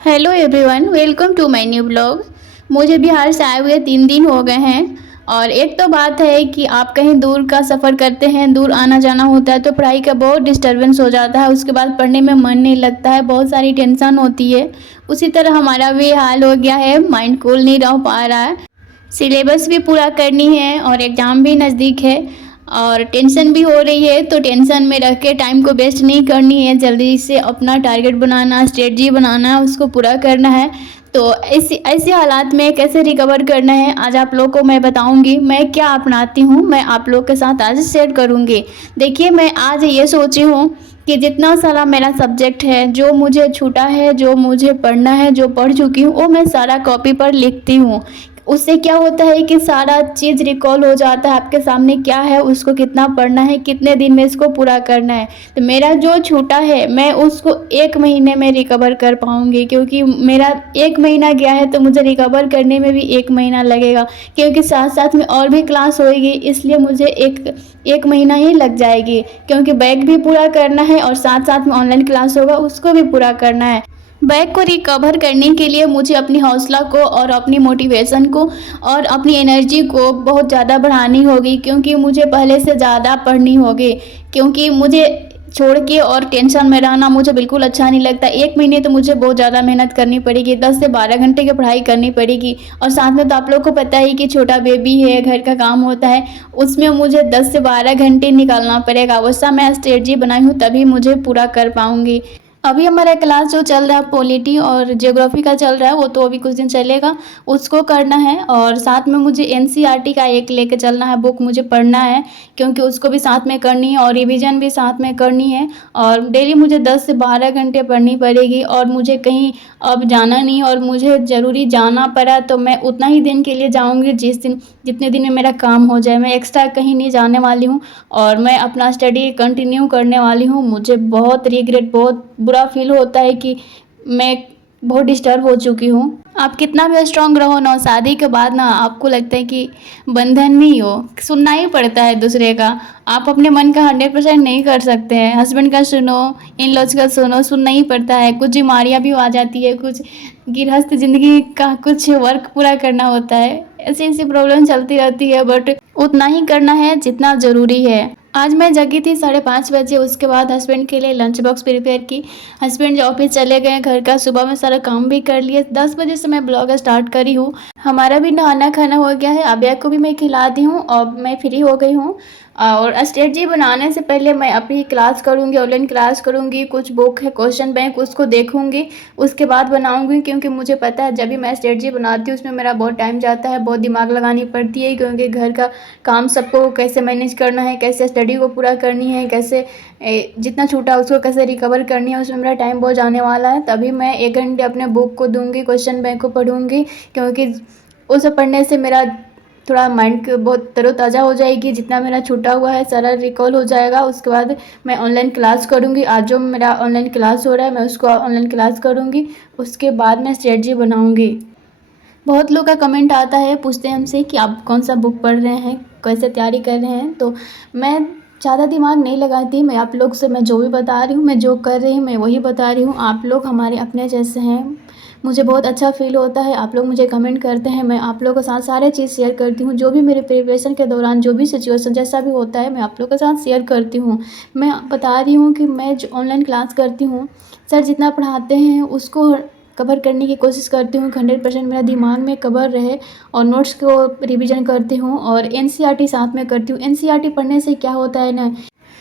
Hello everyone, welcome to my new blog. मुझे बिहार से आए हुए 3 दिन हो गए हैं। और एक तो बात है कि आप कहीं दूर का सफ़र करते हैं, दूर आना जाना होता है तो पढ़ाई का बहुत डिस्टरबेंस हो जाता है। उसके बाद पढ़ने में मन नहीं लगता है, बहुत सारी टेंशन होती है। उसी तरह हमारा भी हाल हो गया है, माइंड कूल नहीं रह पा रहा है। सिलेबस भी पूरा करनी है और एग्ज़ाम भी नज़दीक है और टेंशन भी हो रही है। तो टेंशन में रख के टाइम को वेस्ट नहीं करनी है, जल्दी से अपना टारगेट बनाना, स्ट्रेटजी बनाना है, उसको पूरा करना है। तो ऐसे ऐसे हालात में कैसे रिकवर करना है आज आप लोग को मैं बताऊंगी। मैं क्या अपनाती हूँ मैं आप लोग के साथ आज शेयर करूँगी। देखिए, मैं आज ये सोची हूँ कि जितना सारा मेरा सब्जेक्ट है, जो मुझे छूटा है, जो मुझे पढ़ना है, जो पढ़ चुकी हूँ, वो मैं सारा कॉपी पर लिखती हूँ। उससे क्या होता है कि सारा चीज़ रिकॉल हो जाता है, आपके सामने क्या है, उसको कितना पढ़ना है, कितने दिन में इसको पूरा करना है। तो मेरा जो छूटा है मैं उसको 1 महीने में रिकवर कर पाऊँगी, क्योंकि मेरा 1 महीना गया है तो मुझे रिकवर करने में भी 1 महीना लगेगा, क्योंकि साथ साथ में और भी क्लास होएगी, इसलिए मुझे एक एक महीना ही लग जाएगी, क्योंकि बैग भी पूरा करना है और साथ साथ में ऑनलाइन क्लास होगा उसको भी पूरा करना है। बैग को रिकवर करने के लिए मुझे अपनी हौसला को और अपनी मोटिवेशन को और अपनी एनर्जी को बहुत ज़्यादा बढ़ानी होगी, क्योंकि मुझे पहले से ज़्यादा पढ़नी होगी। क्योंकि मुझे छोड़ के और टेंशन में रहना मुझे बिल्कुल अच्छा नहीं लगता। 1 महीने तो मुझे बहुत ज़्यादा मेहनत करनी पड़ेगी, 10 से 12 घंटे की पढ़ाई करनी पड़ेगी। और साथ में तो आप लोग को पता ही कि छोटा बेबी है, घर का काम होता है, उसमें मुझे 10 से 12 घंटे निकालना पड़ेगा। वैसा मैं स्ट्रेटजी बनाई हूँ, तभी मुझे पूरा कर पाऊँगी। अभी हमारा क्लास जो चल रहा है पॉलिटी और ज्योग्राफी का चल रहा है, वो तो अभी कुछ दिन चलेगा, उसको करना है। और साथ में मुझे एनसीईआरटी का एक लेके चलना है, बुक मुझे पढ़ना है, क्योंकि उसको भी साथ में करनी है और रिवीजन भी साथ में करनी है। और डेली मुझे 10 से 12 घंटे पढ़नी पड़ेगी। और मुझे कहीं अब जाना नहीं, और मुझे ज़रूरी जाना पड़ा तो मैं उतना ही दिन के लिए जाऊँगी जितने दिन में मेरा काम हो जाए। मैं एक्स्ट्रा कहीं नहीं जाने वाली हूँ और मैं अपना स्टडी कंटिन्यू करने वाली हूँ। मुझे बहुत रिग्रेट, बहुत बुरा फील होता है कि मैं बहुत डिस्टर्ब हो चुकी हूँ। आप कितना भी स्ट्रांग रहो ना, शादी के बाद ना आपको लगता है कि बंधन में ही हो, सुनना ही पड़ता है दूसरे का। आप अपने मन का 100% नहीं कर सकते हैं, हस्बैंड का सुनो, इन लॉज का सुनो, सुनना ही पड़ता है। कुछ बीमारियाँ भी आ जाती है, कुछ गृहस्थ जिंदगी का कुछ वर्क पूरा करना होता है, ऐसी ऐसी प्रॉब्लम चलती रहती है, बट उतना ही करना है जितना ज़रूरी है। आज मैं जगी थी 5:30 बजे। उसके बाद हस्बैंड के लिए लंच बॉक्स प्रिपेयर की। हस्बैंड जो ऑफिस चले गए, घर का सुबह में सारा काम भी कर लिए। 10 बजे से मैं ब्लॉग स्टार्ट करी हूँ। हमारा भी नहाना खाना हो गया है, अभ्या को भी मैं खिला दी हूँ और मैं फ्री हो गई हूँ। और स्ट्रेटजी बनाने से पहले मैं अपनी क्लास करूँगी, ऑनलाइन क्लास करूँगी। कुछ बुक है, क्वेश्चन बैंक, उसको देखूँगी, उसके बाद बनाऊँगी। क्योंकि मुझे पता है जब भी मैं स्ट्रेटजी बनाती हूँ उसमें मेरा बहुत टाइम जाता है, बहुत दिमाग लगानी पड़ती है, क्योंकि घर का काम सबको कैसे मैनेज करना है, कैसे स्टडी को पूरा करनी है, कैसे जितना छूटा उसको कैसे रिकवर करनी है, उसमें मेरा टाइम बहुत जाने वाला है। तभी मैं 1 घंटे अपने बुक को दूंगी, क्वेश्चन बैंक को पढ़ूंगी, क्योंकि उसे पढ़ने से मेरा थोड़ा माइंड बहुत तरोताज़ा हो जाएगी। जितना मेरा छूटा हुआ है सारा रिकॉल हो जाएगा। उसके बाद मैं ऑनलाइन क्लास करूँगी। आज जो मेरा ऑनलाइन क्लास हो रहा है मैं उसको ऑनलाइन क्लास करूँगी, उसके बाद मैं स्ट्रेटजी बनाऊँगी। बहुत लोग का कमेंट आता है, पूछते हैं हमसे कि आप कौन सा बुक पढ़ रहे हैं, कैसे तैयारी कर रहे हैं। तो मैं ज़्यादा दिमाग नहीं लगाती, मैं आप लोग से मैं जो भी बता रही हूँ, मैं जो कर रही हूँ मैं वही बता रही हूँ। आप लोग हमारे अपने जैसे हैं, मुझे बहुत अच्छा फील होता है। आप लोग मुझे कमेंट करते हैं, मैं आप लोगों के साथ सारे चीज़ शेयर करती हूँ। जो भी मेरे प्रिपरेशन के दौरान जो भी सिचुएशन जैसा भी होता है मैं आप लोग के साथ शेयर करती हूँ। मैं बता रही हूँ कि मैं जो ऑनलाइन क्लास करती हूँ, सर जितना पढ़ाते हैं उसको कवर करने की कोशिश करती हूँ, 100% मेरा दिमाग में कवर रहे। और नोट्स को रिवीजन करती हूँ और एनसीईआरटी साथ में करती हूँ। एनसीईआरटी पढ़ने से क्या होता है ना,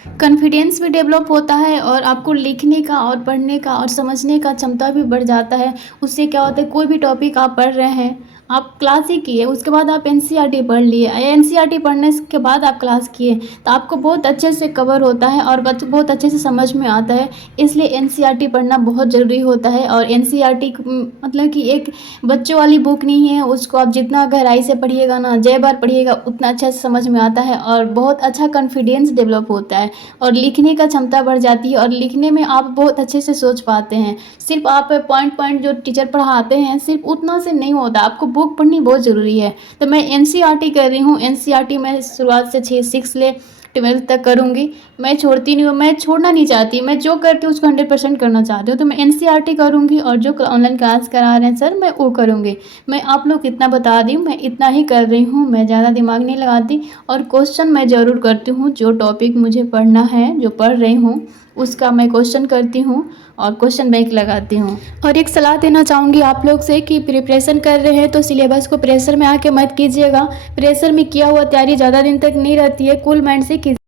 कॉन्फिडेंस भी डेवलप होता है और आपको लिखने का और पढ़ने का और समझने का क्षमता भी बढ़ जाता है। उससे क्या होता है, कोई भी टॉपिक आप पढ़ रहे हैं, आप क्लास ही किए, उसके बाद आप एनसीईआरटी पढ़ लिए, एनसीईआरटी पढ़ने के बाद आप क्लास किए, तो आपको बहुत अच्छे से कवर होता है और बहुत अच्छे से समझ में आता है। इसलिए एनसीईआरटी पढ़ना बहुत ज़रूरी होता है। और एनसीईआरटी मतलब कि एक बच्चों वाली बुक नहीं है, उसको आप जितना गहराई से पढ़िएगा ना, जय बार पढ़िएगा, उतना अच्छा से समझ में आता है और बहुत अच्छा कॉन्फिडेंस डेवलप होता है और लिखने का क्षमता बढ़ जाती है। और लिखने में आप बहुत अच्छे से सोच पाते हैं। सिर्फ आप पॉइंट पॉइंट जो टीचर पढ़ाते हैं सिर्फ उतना से नहीं होता, आपको बुक पढ़नी बहुत ज़रूरी है। तो मैं एनसीईआरटी कर रही हूँ। एनसीईआरटी में शुरुआत से 6 ले 12th तक करूँगी। मैं छोड़ती नहीं हूँ, मैं छोड़ना नहीं चाहती, मैं जो करती हूँ उसको 100% करना चाहती हूँ। तो मैं एनसीईआरटी करूँगी और जो ऑनलाइन क्लास करा रहे हैं सर मैं वो करूँगी। मैं आप लोग इतना बता दी हूँ, मैं इतना ही कर रही हूँ, मैं ज़्यादा दिमाग नहीं लगाती। और क्वेश्चन मैं ज़रूर करती हूँ, जो टॉपिक मुझे पढ़ना है, जो पढ़ रही हूँ उसका मैं क्वेश्चन करती हूँ और क्वेश्चन बैंक लगाती हूँ। और एक सलाह देना चाहूँगी आप लोग से कि प्रिपरेशन कर रहे हैं तो सिलेबस को प्रेशर में आके मत कीजिएगा। प्रेशर में किया हुआ तैयारी ज़्यादा दिन तक नहीं रहती है, कूल माइंड से कीजिए।